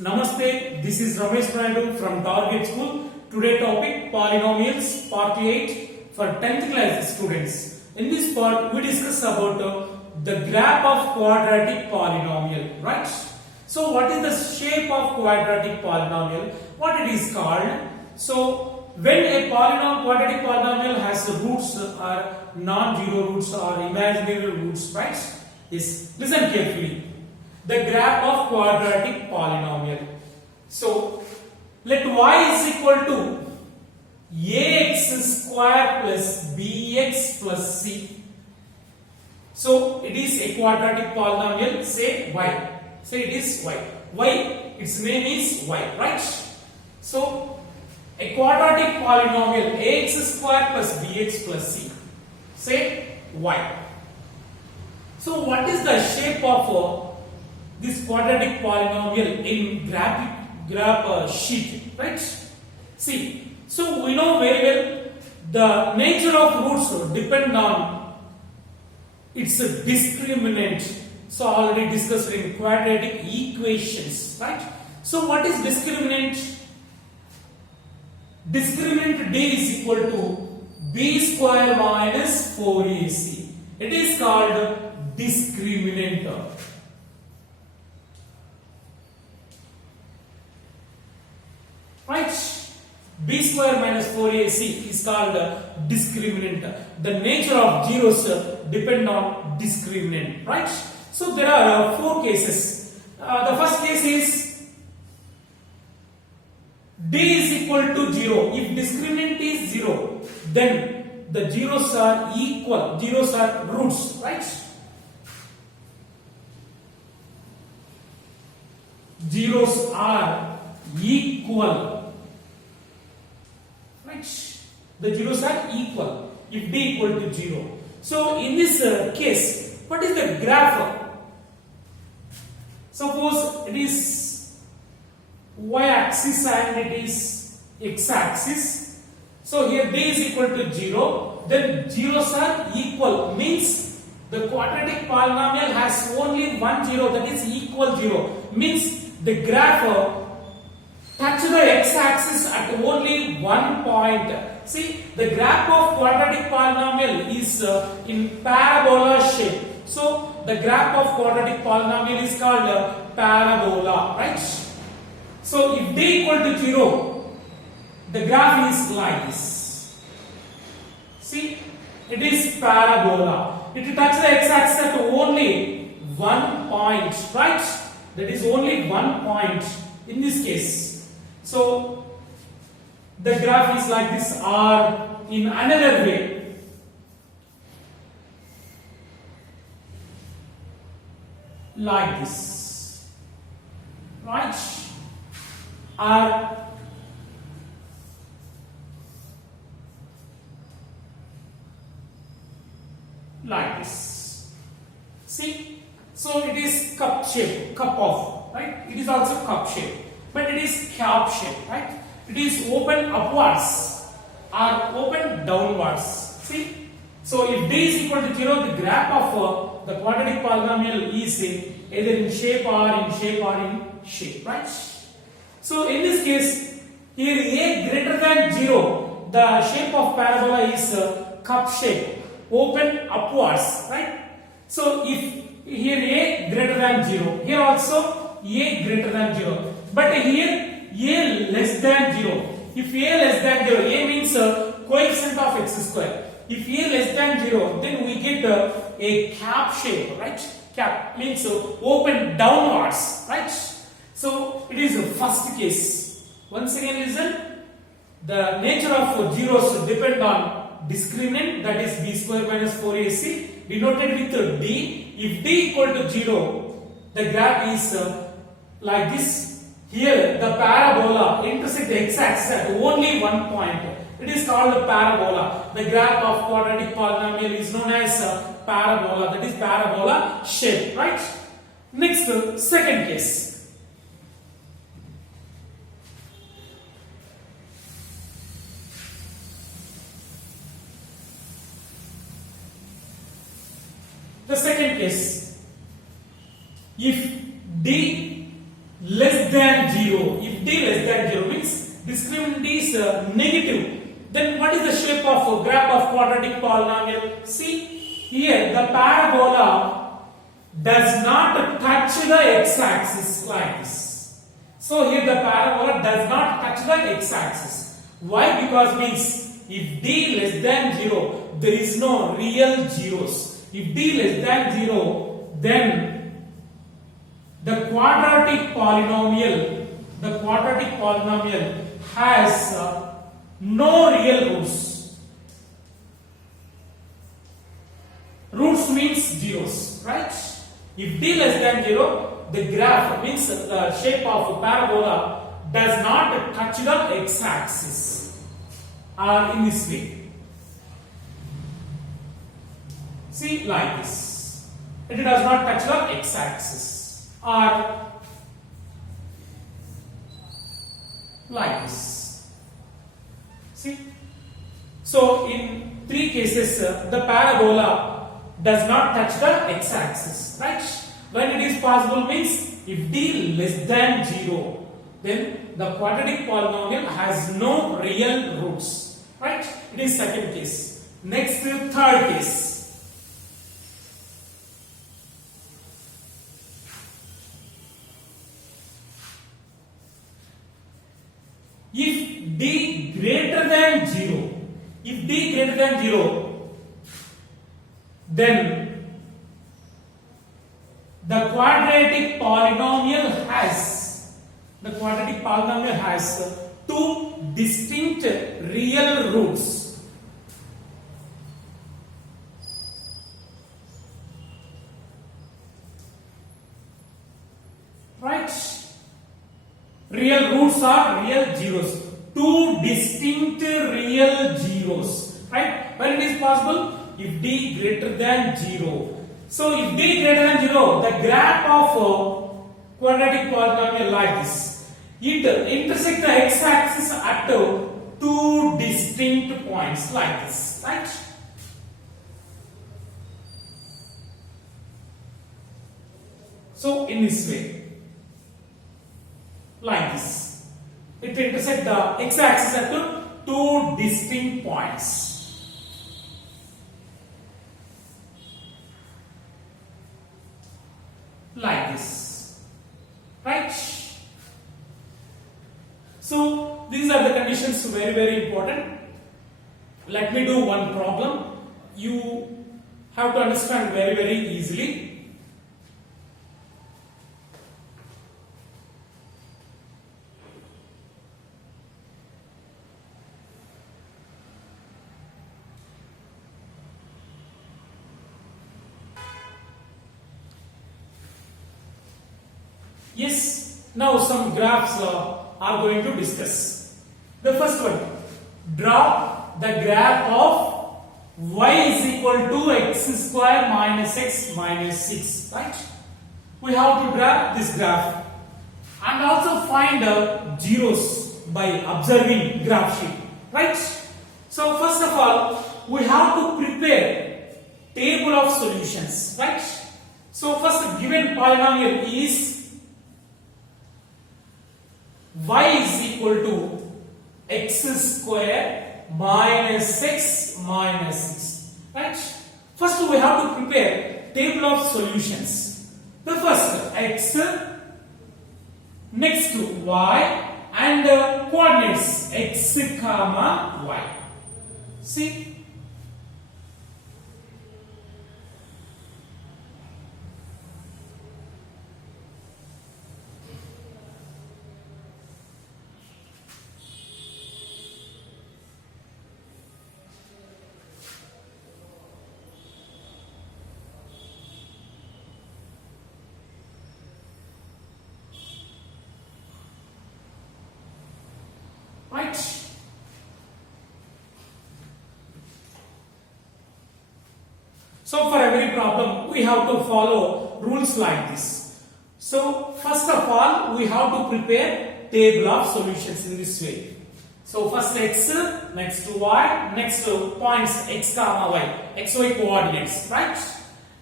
Namaste, this is Ramesh Naidu from Target School. Today topic Polynomials Part 8 for 10th class students. In this part we discuss about the graph of quadratic polynomial, right? So what is the shape of quadratic polynomial? What it is called? So when a quadratic polynomial has roots or non-zero roots or imaginary roots, right? Yes, listen carefully. The graph of quadratic polynomial. So let y is equal to ax square plus bx plus c. So it is a quadratic polynomial. Say y. Say it is y. Y, its name is y, right? So a quadratic polynomial ax square plus bx plus c. Say y. So what is the shape of this quadratic polynomial in graph sheet, right? See, so we know very well the nature of roots depend on its discriminant. So already discussed in quadratic equations, right? So what is discriminant? Discriminant d is equal to b square minus 4ac. It is called discriminant. Right? B square minus 4ac is called discriminant. The nature of zeros depend on discriminant. Right? So there are four cases. The first case is d is equal to 0. If discriminant is 0, then the zeros are equal. Zeros are roots. Right? Zeros are equal, right? The zeros are equal if d equal to 0. So in this case, what is the graph? Suppose it is y-axis and it is x-axis. So here d is equal to 0. Then zeros are equal, means the quadratic polynomial has only one zero, that is equal 0. Means the graph touch the x-axis at only one point. See, the graph of quadratic polynomial is in parabola shape. So the graph of quadratic polynomial is called parabola, right? So if d equal to 0, the graph is like this. See, it is parabola. It touches the x-axis at only one point, right? That is only one point in this case. So the graph is like this, or in another way, like this, right? Or like this. See, so it is cup shape, cup of, right? It is also cup shape, but it is cap shape, right? It is open upwards or open downwards. See, so if d is equal to 0, the graph of the quadratic polynomial is either in shape or in shape, right? So in this case, here a greater than 0, the shape of parabola is cup shape, open upwards, right? So if here a greater than 0, here also a greater than 0, but here a less than 0. If a less than 0, a means coefficient of x square. If a less than 0, then we get a cap shape, right? Cap means open downwards, right? So it is the first case. Once again listen, the nature of zeros depend on discriminant, that is b square minus 4ac, denoted with d. If d equal to 0, the graph is like this. Here the parabola intersects the x-axis at only one point. It is called a parabola. The graph of quadratic polynomial is known as parabola, that is parabola shape, right? Next, second case. The second case, if d less than 0, if d less than 0 means discriminant is negative, then what is the shape of a graph of quadratic polynomial? See, here the parabola does not touch the x-axis like this. So here the parabola does not touch the x-axis. Why? Because means if d less than 0, there is no real zeros. If d less than 0, then the quadratic polynomial has no real roots. Roots means zeros, right? If d less than 0, the graph means the shape of a parabola does not touch the x-axis, or in this way. See, like this. It does not touch the x-axis, or like this. See? So, in three cases, the parabola does not touch the x-axis, right? When it is possible means if d less than 0, then the quadratic polynomial has no real roots, right? It is second case. Next, third case. If d greater than 0, then the quadratic polynomial has two distinct real roots. Right? Real roots are real zeros. Two distinct real zeros. Right? When it is possible? If d greater than 0. So if d greater than 0, the graph of quadratic polynomial like this. It intersects the x-axis at two distinct points like this. Right? So in this way. Like this. It intersects the x-axis at two distinct points. Like this, right? So these are the conditions, very important. Let me do one problem. You have to understand very easily. Yes, now some graphs are going to discuss. The first one, draw the graph of y is equal to x square minus x minus 6, right? We have to draw this graph and also find zeros by observing graph sheet, right? So first of all, we have to prepare table of solutions, right? So first, given polynomial is y is equal to x square minus x minus 6, right? First we have to prepare table of solutions. The first x, next y, and coordinates x comma y. See? Right? So for every problem we have to follow rules like this. So first of all we have to prepare table of solutions in this way. So first x, next y, next points x comma y, xy coordinates, right?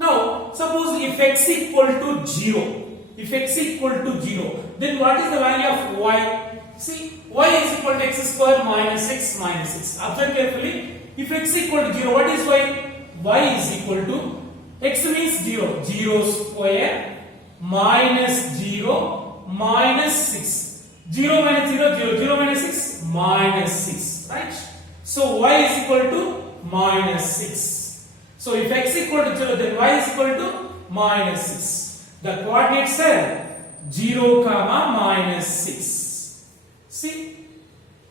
Now suppose if x equal to 0, if x equal to 0, then what is the value of y? See, y is equal to x square minus x minus 6. Observe carefully. If x equal to 0, what is y? Y is equal to x means 0. 0 square minus 0 minus 6. 0 minus 0, 0. 0 minus 6 minus 6. Right? So y is equal to minus 6. So if x equal to 0, then y is equal to minus 6. The coordinates are 0 comma minus 6. See,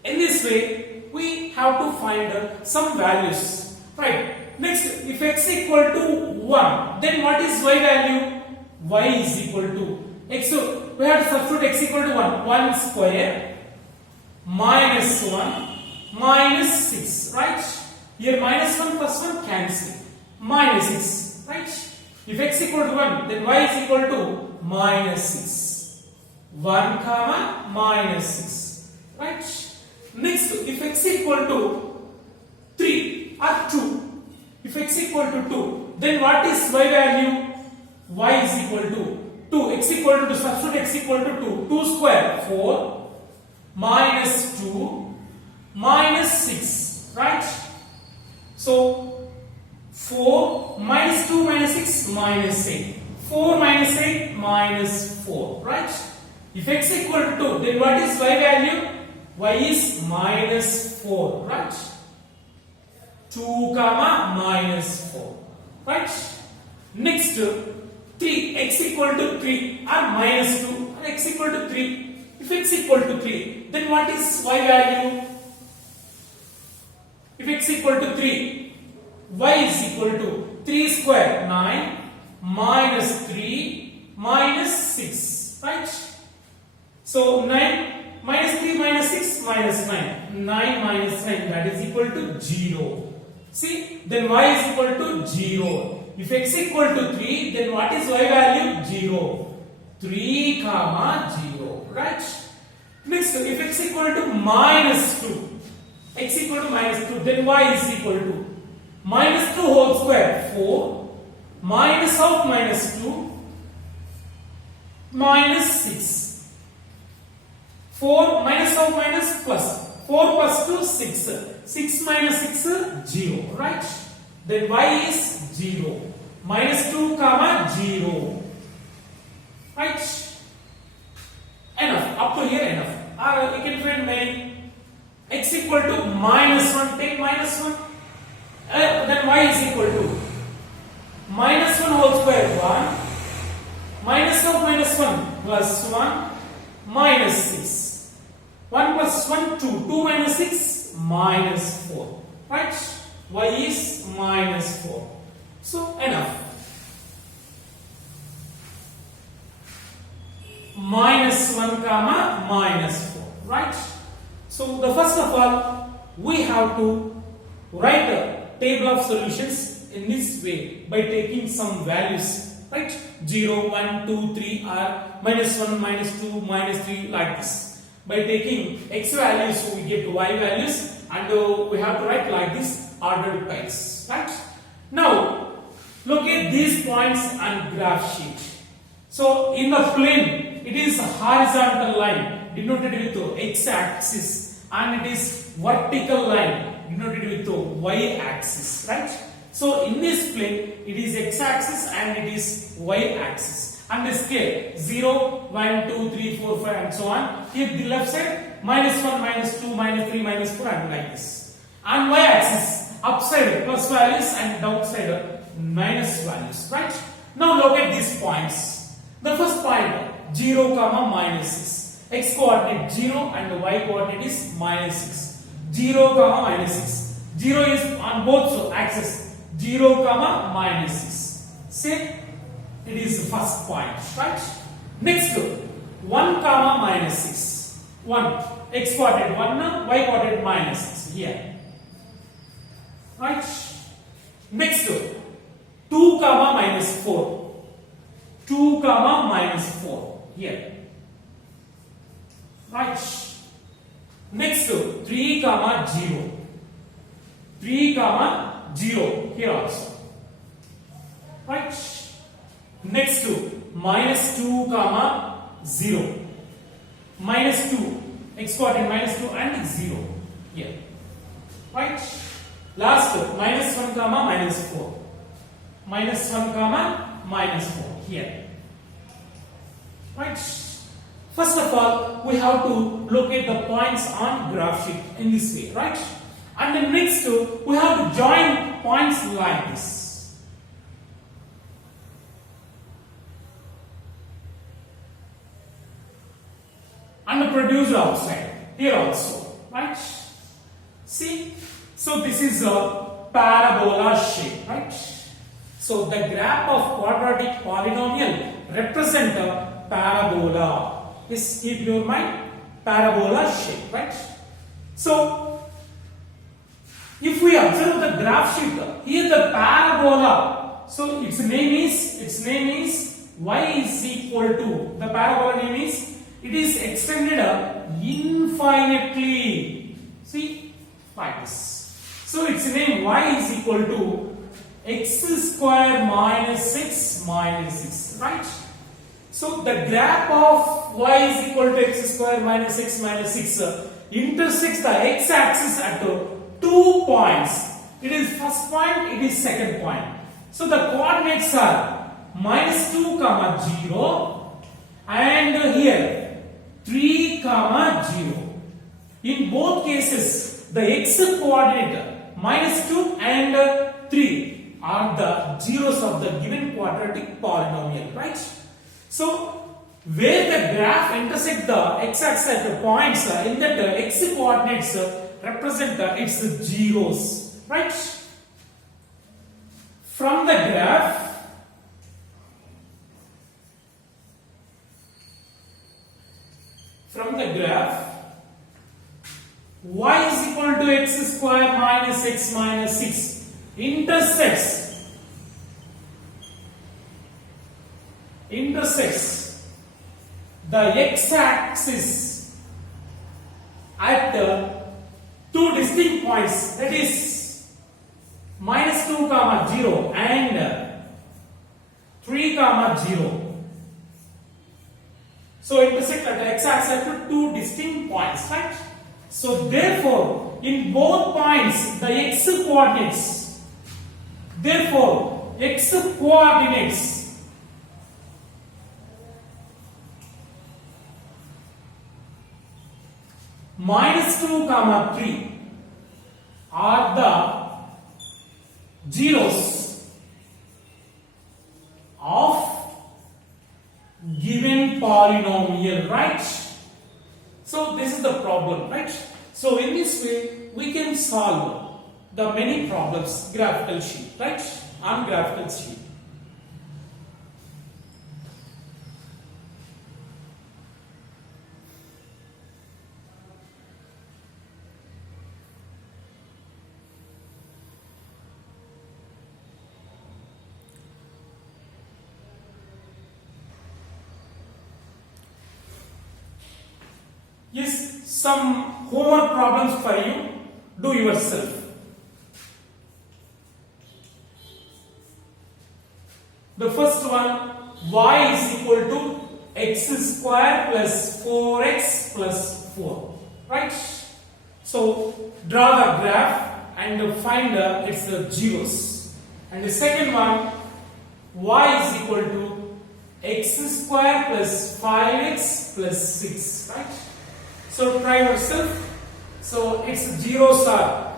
in this way we have to find some values. Right? Next, if x equal to 1, then what is y value? Y is equal to x. So we have to substitute x equal to 1. 1 square minus 1 minus 6. Right? Here minus 1 plus 1 cancel. Minus 6. Right? If x equal to 1, then y is equal to minus 6. 1 comma minus 6. Right? Next, if x equal to 3 or 2, if x equal to 2, then what is y value? Y is equal to 2. X equal to substitute x equal to 2. 2 square 4 minus 2 minus 6. Right? So 4 minus 2 minus 6 minus 8. 4 minus 8 minus 4. Right? If x equal to 2, then what is y value? Y is minus 4. Right? 2 comma minus 4. Right? Next, 3. X equal to 3 or minus 2 or x equal to 3. If x equal to 3, then what is y value? If x equal to 3, y is equal to 3 square 9 minus 3 minus 6. Right? So 9 minus 3 minus 6 minus 9. 9 minus 9, that is equal to 0. See, then y is equal to 0. If x equal to 3, then what is y value? 0. 3 comma 0. Right? Next, if x equal to minus 2, x equal to minus 2, then y is equal to minus 2 whole square 4 minus of minus 2 minus 6. 4 minus of minus plus 4 plus 2 6. 6 minus 6 0. Right? Then y is 0. Minus 2 comma 0. Right? Enough. Up to here enough. Or you can find many. X equal to minus 1. Take minus 1. Then y is equal to minus 1 whole square 1 minus of minus 1 plus 1 minus 6. 1 plus 1 2. 2 minus 6 minus 4. Right? Y is minus 4. So enough. Minus 1 comma minus 4. Right? So the first of all, we have to write a table of solutions in this way by taking some values. Right? 0, 1, 2, 3 or minus 1, minus 2, minus 3 like this. By taking x values, we get y values, and we have to write like this ordered piles. Right? Now, look at these points on graph sheet. So, in the plane, it is a horizontal line denoted with the x-axis, and it is vertical line denoted with the y-axis. Right? So, in this plane, it is x-axis and it is y-axis. And the scale 0, 1, 2, 3, 4, 5 and so on. Here the left side minus 1, minus 2, minus 3, minus 4 and like this. And y-axis upside plus values and downside minus values. Right? Now look at these points. The first point 0 comma minus 6. X coordinate 0 and the y coordinate is minus 6. 0 comma minus 6. 0 is on both axes. 0 comma minus 6. See? It is the first point, right? Next, 1 comma minus 6. 1. X coordinate 1, y coordinate minus 6. Here. Right? Next, 2 comma minus 4. 2 comma minus 4. Here. Right? Next, 3 comma 0. 3 comma 0. Here also. Right? Next to minus 2 comma 0. Minus 2, x coordinate minus 2 and 0 here. Right? Last minus 1 comma minus 4. Minus 1 comma minus 4 here. Right? First of all, we have to locate the points on graph sheet in this way, right? And then next, we have to join points like this. And produce outside here also, right? See, so this is a parabola shape, right? So the graph of quadratic polynomial represent a parabola. Just keep your mind, parabola shape, right? So if we observe the graph sheet, here the parabola, so its name is y is equal to, the parabola name is, it is extended infinitely. See, like this. So its name y is equal to x square minus 6 minus 6, right? So the graph of y is equal to x square minus 6 minus 6 intersects the x axis at 2 points. It is first point, it is second point. So the coordinates are minus 2 comma 0 and here 3 comma 0. In both cases, the x coordinate minus 2 and 3 are the zeros of the given quadratic polynomial, right? So where the graph intersects the x-axis at the points in that x coordinates represent its zeros, right? From the graph, y is equal to x square minus x minus 6 intersects the x-axis at two distinct points, that is minus 2 comma 0 and 3 comma 0. So intersect at the x-axis at two distinct points, right? So therefore, in both points, the x coordinates, minus 2 comma 3 are the zeros of given polynomial, right? So this is the problem, right? So in this way we can solve the many problems graphical sheet, right? On graphical sheet. Yes, some homework problems for you. Do yourself. The first one, y is equal to x square plus 4x plus 4. Right? So, draw the graph and find its zeros. And the second one, y is equal to x square plus 5x plus 6. Right? So try yourself. So its zeros are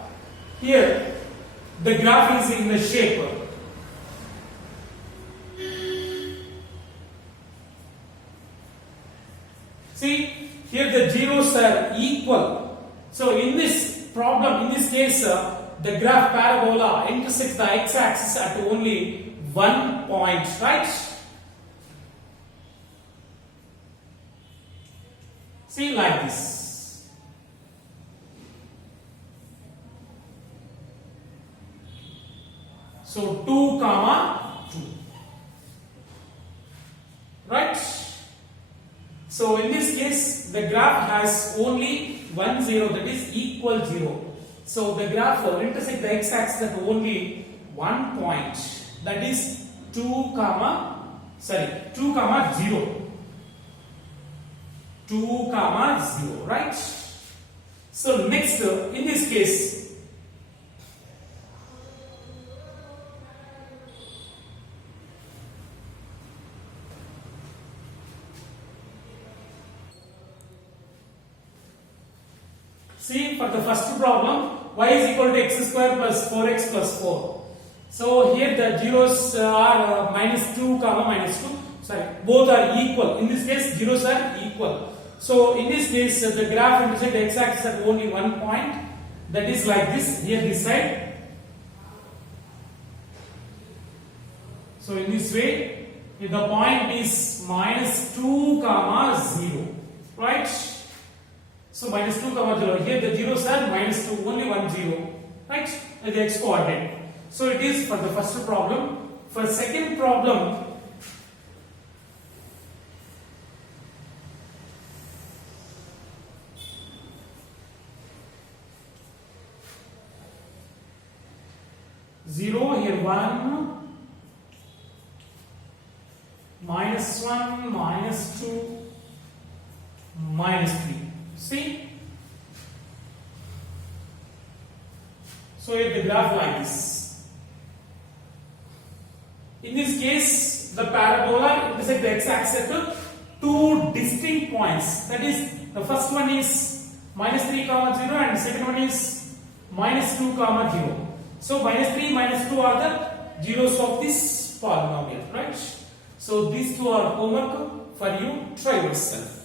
here. The graph is in the shape. See, here the zeros are equal. So in this problem, in this case, the graph parabola intersects the x-axis at only one point, right? See, like this. So 2 comma 2. Right? So in this case, the graph has only one zero, that is equal 0. So the graph will intersect the x-axis at only one point, that is 2 comma 2 comma 0. 2 comma 0, right? So next, in this case, see, for the first problem, y is equal to x square plus 4x plus 4. So here the zeros are minus 2 comma minus 2. Both are equal. In this case, zeros are equal. So in this case, the graph intersects the x-axis at only one point. That is like this. Here this side. So in this way, the point is minus 2 comma 0, right? So minus 2 comma 0. Here the zeros are minus 2, only 1 0, right? The x coordinate. So it is for the first problem. For second problem, zero here 1, minus 1, minus 2, minus 3. See? So here the graph like this. In this case, the parabola intersects the x-axis at two distinct points. That is, the first one is minus 3 comma 0 and the second one is minus 2 comma 0. So minus 3, minus 2 are the zeros of this polynomial, right? So these two are homework for you. Try yourself.